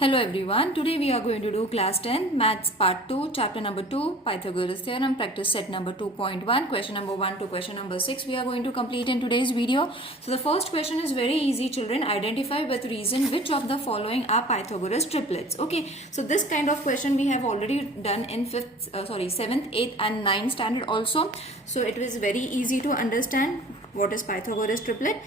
Hello everyone, today we are going to do class 10 maths part 2 chapter number 2 Pythagoras theorem practice set number 2.1 question number 1 to question number 6 we are going to complete in today's video. So the first question is very easy children, identify with reason which of the following are Pythagoras triplets. Okay, so this kind of question we have already done in 7th, 8th and 9th standard also. So it was very easy to understand what is Pythagoras triplet.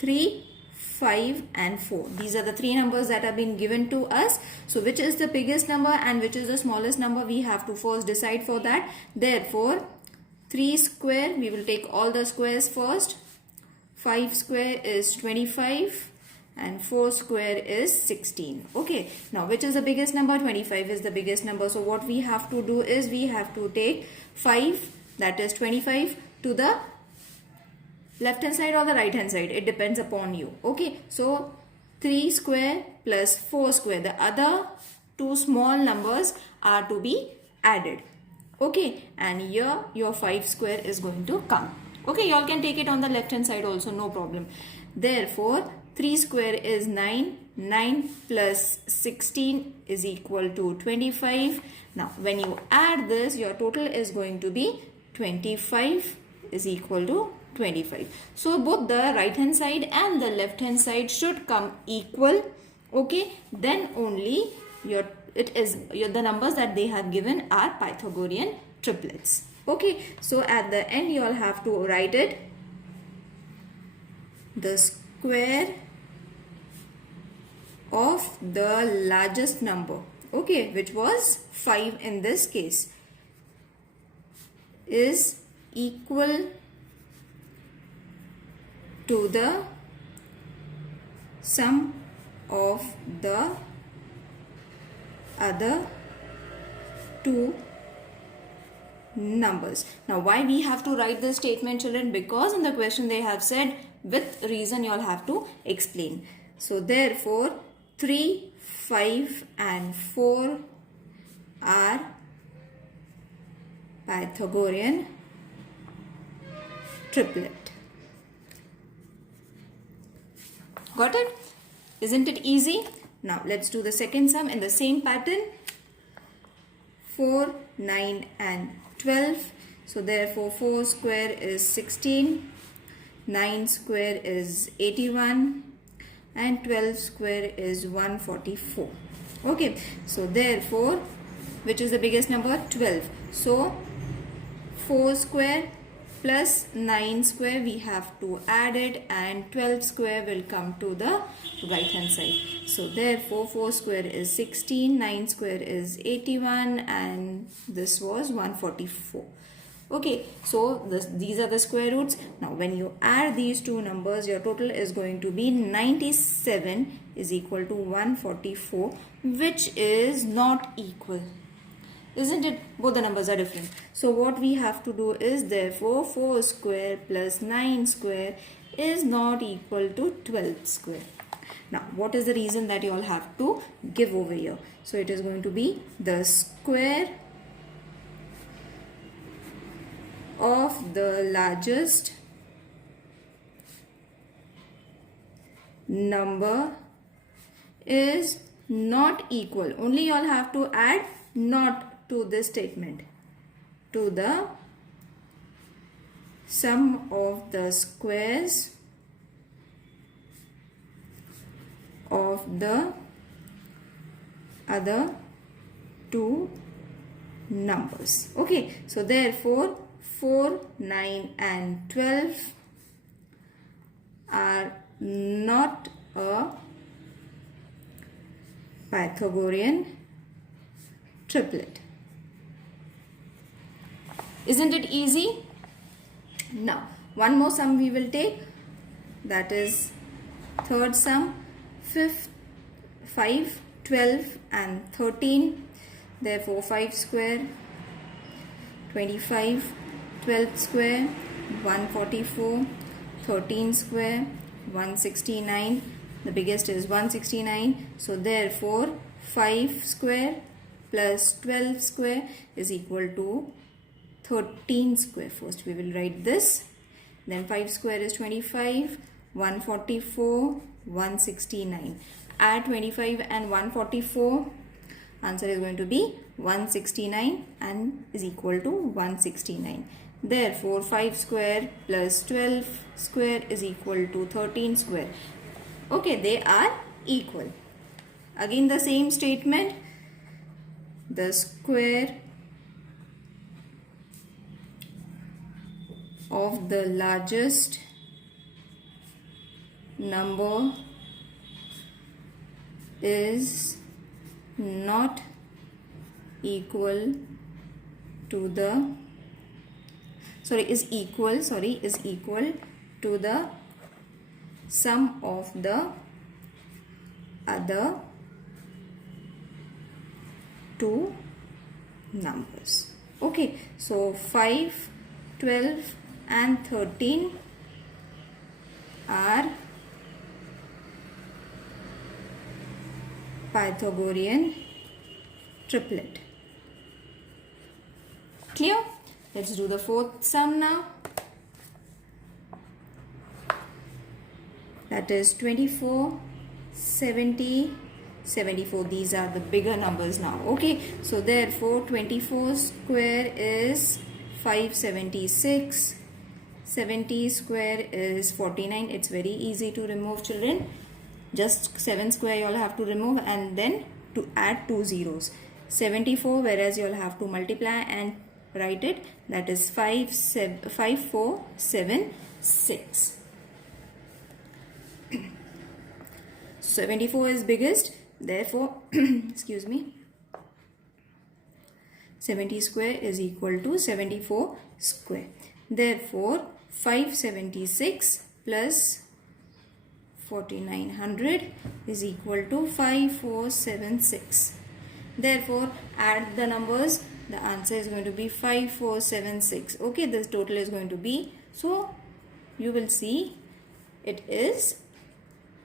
3, 5 and 4. These are the three numbers that have been given to us. So which is the biggest number and which is the smallest number, we have to first decide for that. Therefore 3 square, we will take all the squares first. 5 square is 25 and 4 square is 16. Okay, now which is the biggest number? 25 is the biggest number. So what we have to do is we have to take 5, that is 25, to the left hand side or the right hand side, it depends upon you. Okay, so 3 square plus 4 square, the other two small numbers are to be added. Okay, and here your 5 square is going to come. Okay, you all can take it on the left hand side also, no problem. Therefore 3 square is 9. 9 plus 16 is equal to 25. Now when you add this, your total is going to be 25 is equal to 25. So both the right hand side and the left hand side should come equal. Okay, then only the numbers that they have given are Pythagorean triplets. Okay, so at the end you all have to write it, the square of the largest number, okay, which was 5 in this case, is equal to the sum of the other two numbers. Now why we have to write this statement children? Because in the question they have said with reason, you all have to explain. So therefore 3, 5 and 4 are Pythagorean triplet. Got it? Isn't it easy? Now let's do the second sum in the same pattern. 4, 9 and 12. So therefore 4 square is 16. 9 square is 81. And 12 square is 144. Okay. So therefore, which is the biggest number? 12. So 4 square plus 9 square we have to add it, and 12 square will come to the right hand side. So therefore 4 square is 16, 9 square is 81 and this was 144. Okay, so these are the square roots. Now when you add these two numbers, your total is going to be 97 is equal to 144, which is not equal. Isn't it? Both the numbers are different. So what we have to do is, therefore 4 square plus 9 square is not equal to 12 square. Now what is the reason that you all have to give over here? So it is going to be the square of the largest number is not equal. Only you all have to add not to this statement, to the sum of the squares of the other two numbers. Okay, so therefore 4, 9 and 12 are not a Pythagorean triplet. Isn't it easy? Now one more sum we will take, that is third sum. 5, 12 and 13. Therefore 5 square 25, 12 square 144, 13 square 169. The biggest is 169. So therefore 5 square plus 12 square is equal to 13 square. First we will write this, then 5 square is 25, 144, 169. add 25 and 144. Answer is going to be 169 and is equal to 169. Therefore, 5 square plus 12 square is equal to 13 square. Okay, they are equal. Again the same statement. The square of the largest number is not equal to the is equal to the sum of the other two numbers. Okay, so 5, 12 and 13 are Pythagorean triplet. Clear? Let's do the fourth sum now. That is 24, 70, 74. These are the bigger numbers now. Okay, so therefore 24 square is 576. 70 square is 49. It's very easy to remove, children. Just 7 square you all have to remove and then to add 2 zeros. 74, whereas you all have to multiply and write it. That is 5476. 74 is biggest. Therefore, excuse me, 70 square is equal to 74 square. Therefore, 576 plus 4900 is equal to 5476. Therefore, add the numbers. The answer is going to be 5476. Okay, this total is going to be, so you will see it is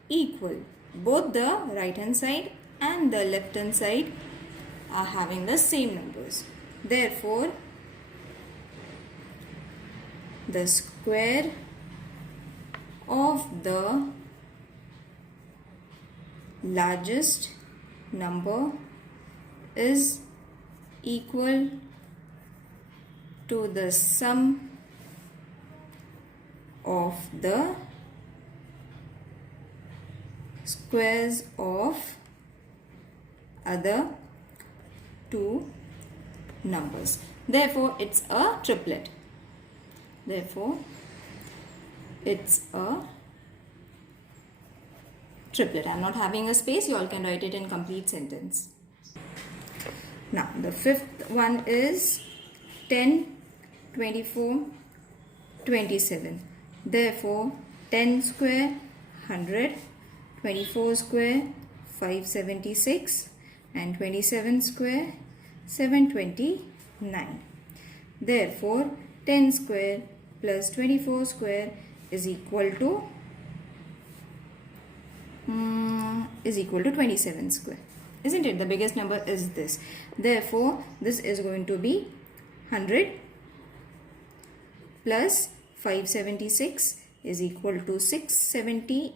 equal. Both the right hand side and the left hand side are having the same numbers. Therefore, the square of the largest number is equal to the sum of the squares of other two numbers. Therefore, it's a triplet. Therefore, it's a triplet. I'm not having a space. You all can write it in complete sentence. Now, the fifth one is 10, 24, 27. Therefore, 10 square, 100. 24 square, 576, and 27 square, 729. Therefore, 10 square plus 24 square is equal to 27 square. Isn't it? The biggest number is this. Therefore, this is going to be 100 plus 576 is equal to 670.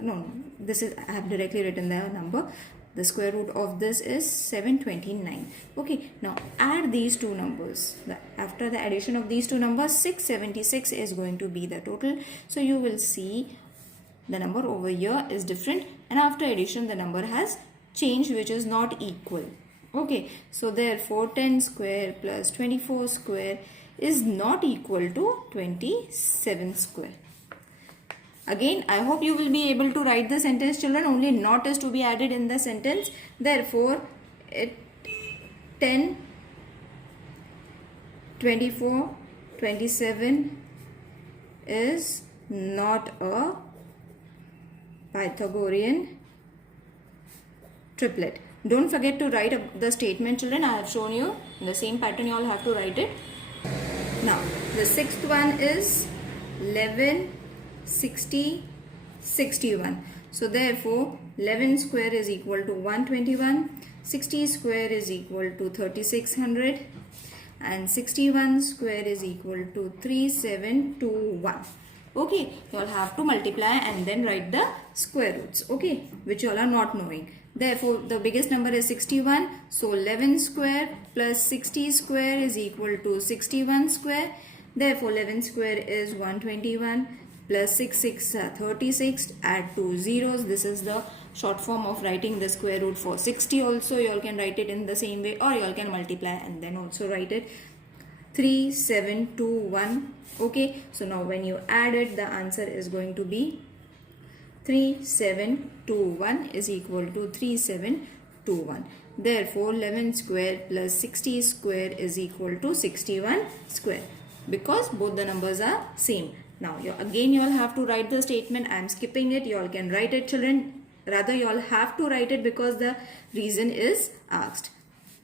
No, this is, I have directly written the number. The square root of this is 729. Okay, now add these two numbers. After the addition of these two numbers, 676 is going to be the total. So you will see the number over here is different, and after addition the number has changed, which is not equal. Okay, so therefore 10 square plus 24 square is not equal to 27 square. Again, I hope you will be able to write the sentence, children. Only not is to be added in the sentence. Therefore, 10, 24, 27 is not a Pythagorean triplet. Don't forget to write the statement, children. I have shown you in the same pattern. You all have to write it. Now, the sixth one is 11, 60, 61. So therefore, 11 square is equal to 121, 60 square is equal to 3600, and 61 square is equal to 3721. Okay, you all have to multiply and then write the square roots, okay, which you all are not knowing. Therefore, the biggest number is 61. So 11 square plus 60 square is equal to 61 square. Therefore, 11 square is 121 plus 6 6 36. Add 2 zeros. This is the short form of writing the square root for 60 also. You all can write it in the same way, or you all can multiply and then also write it. 3721. Okay, so now when you add it, the answer is going to be 3721 is equal to 3721. Therefore, 11 square plus 60 square is equal to 61 square, because both the numbers are same. Now, again you all have to write the statement. I am skipping it. You all can write it, children. Rather, you all have to write it because the reason is asked.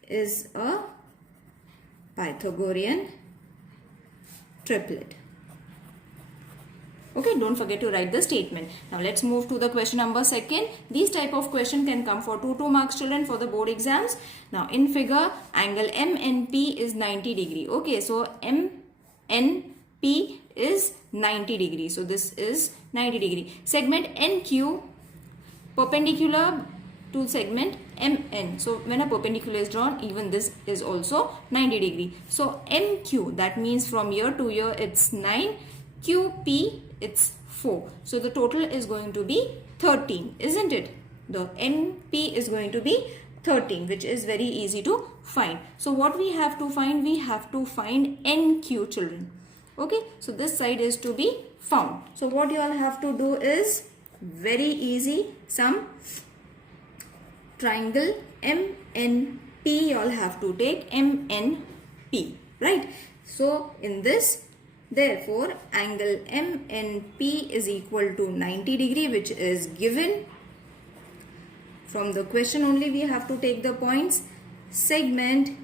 Is a Pythagorean triplet. Okay, don't forget to write the statement. Now let's move to the question number 2. These type of question can come for 2 marks, children, for the board exams. Now in figure, angle MNP is 90 degree. Okay, so MNP is 90 degree. So this is 90 degree. Segment NQ perpendicular to segment MN. So when a perpendicular is drawn, even this is also 90 degree. So MQ, that means from here to here it's 9. QP, it's 4. So the total is going to be 13, isn't it? The MP is going to be 13, which is very easy to find. So what we have to find? We have to find NQ, children. Okay, so this side is to be found. So what you all have to do is very easy. Some triangle MNP, you all have to take MNP, right? So in this, therefore, angle MNP is equal to 90 degree, which is given. From the question only we have to take the points. Segment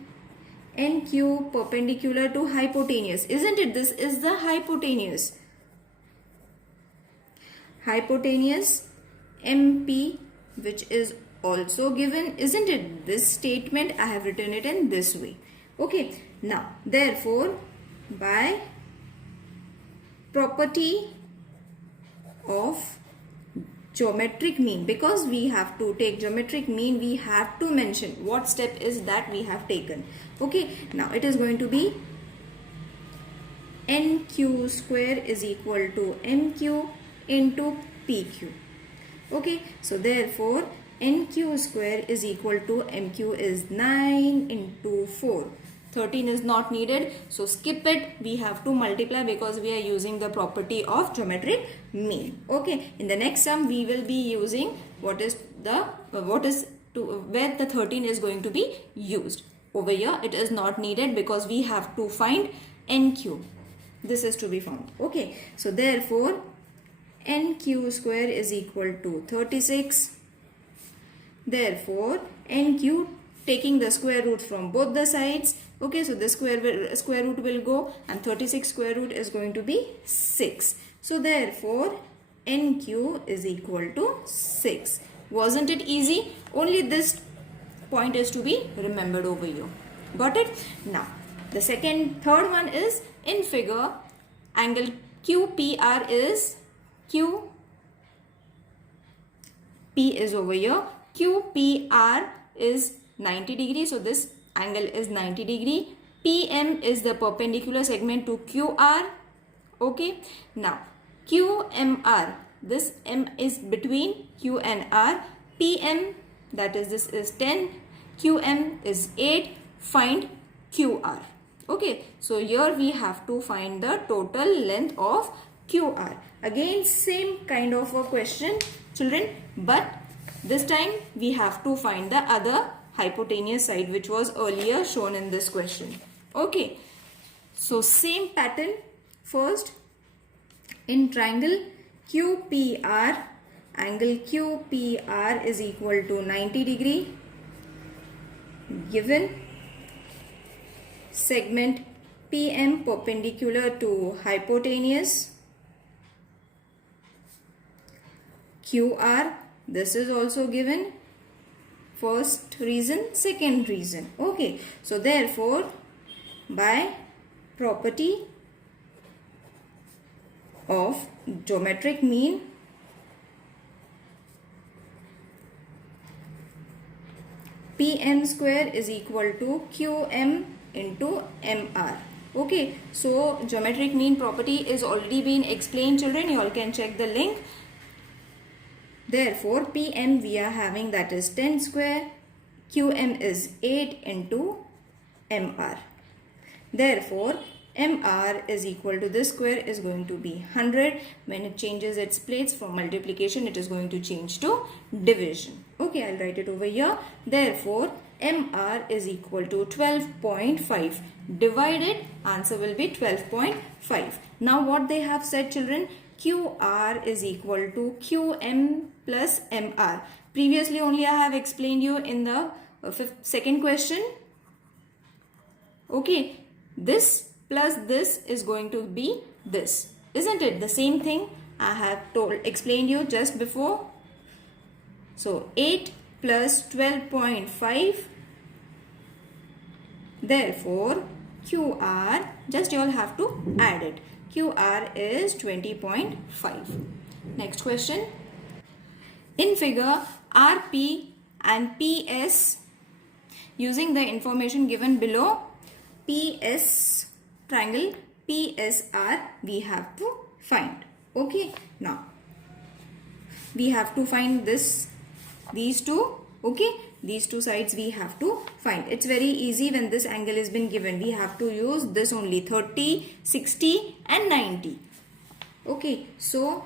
NQ perpendicular to hypotenuse. Isn't it? This is the hypotenuse. Hypotenuse MP, which is also given. Isn't it? This statement I have written it in this way. Okay. Now, therefore, by property of geometric mean, because we have to take geometric mean, we have to mention what step is that we have taken. Okay, now it is going to be NQ square is equal to MQ into PQ. Okay, so therefore NQ square is equal to MQ is 9 into 4. 13 is not needed, so skip it. We have to multiply because we are using the property of geometric mean. Okay, in the next sum we will be using where the 13 is going to be used. Over here it is not needed because we have to find NQ. This is to be found. Okay, so therefore NQ square is equal to 36. Therefore NQ, taking the square root from both the sides. Okay, so the square root will go, and 36 square root is going to be 6. So therefore NQ is equal to 6. Wasn't it easy? Only this point is to be remembered over here. Got it? Now the third one is in figure, angle QPR is QP is over here. QPR is 90 degree. So this angle is 90 degree. PM is the perpendicular segment to QR. Okay. Now QMR, this M is between Q and R. PM, that is, this is 10. QM is 8. Find QR. Okay. So here we have to find the total length of QR. Again, same kind of a question, children, but this time we have to find the other hypotenuse side, which was earlier shown in this question. Okay, so same pattern. First, in triangle QPR, angle QPR is equal to 90 degree. Given segment PM perpendicular to hypotenuse QR, this is also given. First reason, second reason. Okay, so therefore by property of geometric mean PM square is equal to QM into MR. Okay, so geometric mean property is already been explained, children. You all can check the link. Therefore, PM we are having, that is 10 square. QM is 8 into MR. Therefore, MR is equal to this square is going to be 100. When it changes its plates from multiplication, it is going to change to division. Okay, I'll write it over here. Therefore, MR is equal to 12.5. Divided, answer will be 12.5. Now, what they have said, children? QR is equal to QM plus MR. Previously, only I have explained you in the second question. Okay, this plus this is going to be this, isn't it? The same thing I have explained you just before. So 8 plus 12.5. Therefore, QR, just you all have to add it. QR is 20.5. Next question. In figure, RP and PS, using the information given below, PS triangle PSR we have to find. Okay, now we have to find these two. Okay, these two sides we have to find. It's very easy. When this angle has been given, we have to use this only: 30, 60 and 90. Okay, so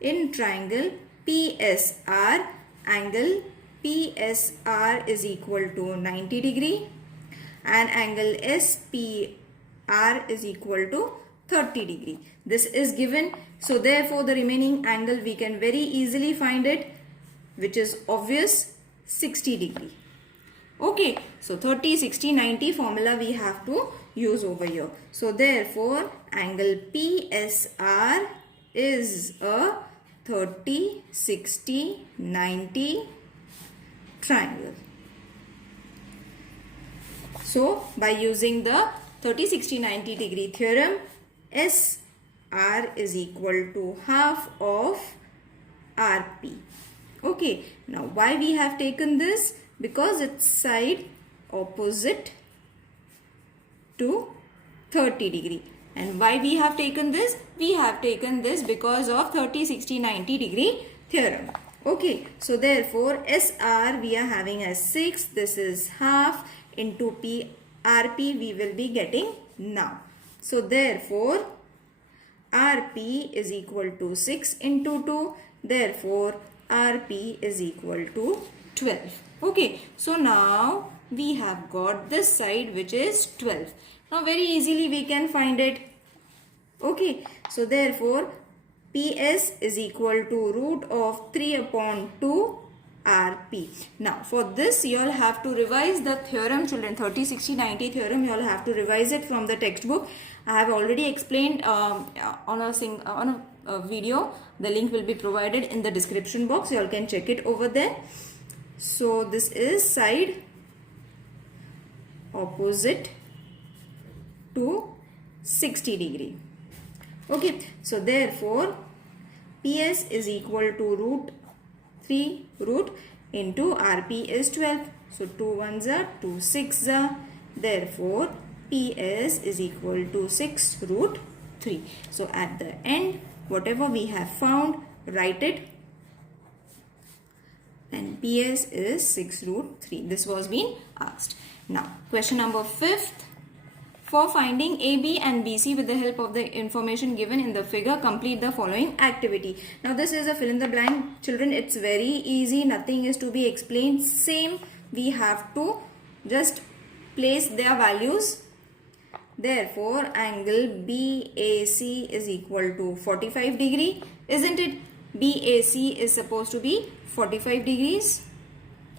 in triangle PSR, angle PSR is equal to 90 degree and angle SPR is equal to 30 degree. This is given. So therefore, the remaining angle we can very easily find it, which is obvious, 60 degree. Okay, so 30, 60, 90 formula we have to use over here. So therefore, angle PSR is a 30, 60, 90 triangle. So by using the 30, 60, 90 degree theorem, SR is equal to half of RP. Okay, now why we have taken this? Because it's side opposite to 30 degree. And why we have taken this? We have taken this because of 30, 60, 90 degree theorem. Okay, so therefore SR we are having as 6. This is half into RP we will be getting now. So therefore RP is equal to 6 into 2. Therefore RP is equal to 12. Okay, so now we have got this side, which is 12. Now very easily we can find it. Okay, so therefore PS is equal to root of 3 upon 2 RP. Now for this you all have to revise the theorem, children. 30, 60, 90 theorem, you all have to revise it from the textbook. I have already explained on a video. The link will be provided in the description box. You all can check it over there. So this is side opposite to 60 degree. Okay, so therefore PS is equal to root 3 root into RP is 12. So 2 ones are 2 6 are. Therefore PS is equal to 6 root 3. So at the end, whatever we have found, write it. And PS is 6 root 3. This was being asked. Now question number 5th. For finding AB and BC with the help of the information given in the figure, complete the following activity. Now this is a fill in the blank, children. It's very easy. Nothing is to be explained. Same, we have to just place their values. Therefore, angle BAC is equal to 45 degree. Isn't it? BAC is supposed to be 45 degrees.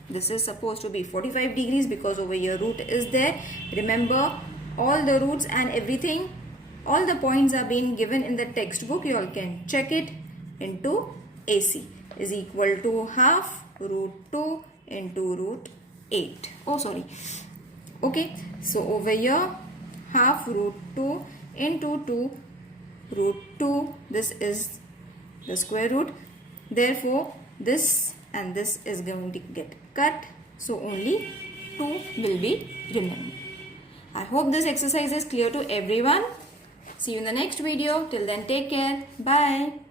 This is supposed to be 45 degrees because over here root is there. Remember, all the roots and everything, all the points are being given in the textbook. You all can check it into AC is equal to half root 2 into root 8. Oh, sorry. Okay, so over here half root 2 into 2 root 2. This is the square root. Therefore, this and this is going to get cut. So, only 2 will be remaining. I hope this exercise is clear to everyone. See you in the next video. Till then, take care. Bye.